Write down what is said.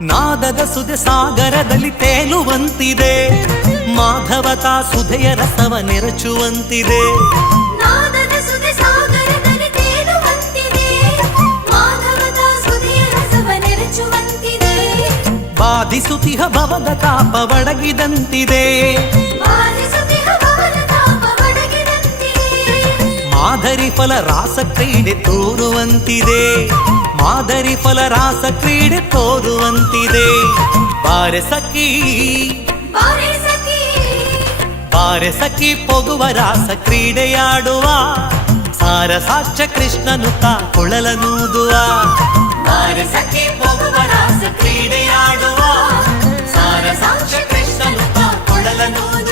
ನಾದದ ಸುದೆ ಸಾಗರದಲ್ಲಿ ತೇಲುವಂತಿದೆ. ಮಾಧವತಾ ಸುಧೆಯ ರಸವ ನೆರಚುವಂತಿದೆ. ಬಾಧಿಸುತಿಹ ಭವದ ತಾಪ ಒಡಗಿದಂತಿದೆ ಮಾದರಿ ಫಲ ರಾಸ ಕ್ರೀಡೆ ತೋರುವಂತಿದೆ ಮಾದರಿ ಫಲ ರಾಸ ಕ್ರೀಡೆ ತೋರುವಂತಿದೆ ಬಾರೆ ಸಖಿ ಬಾರೆ ಸಖಿ ಪೊಗುವ ರಾಸ ಕ್ರೀಡೆಯಾಡುವ ಸಾರ ಸಾಕ್ಷ ಕೃಷ್ಣನು ತಾ ಕೊಳಲನೂದುವ ಬಾರೆ ಸಖಿ ಪೊಗುವ ರಾಸ ಕ್ರೀಡೆಯಾಡುವ ಸಾರ ಸಾಕ್ಷ ಕೃಷ್ಣನು ತಾ ಕೊಳಲನೂದು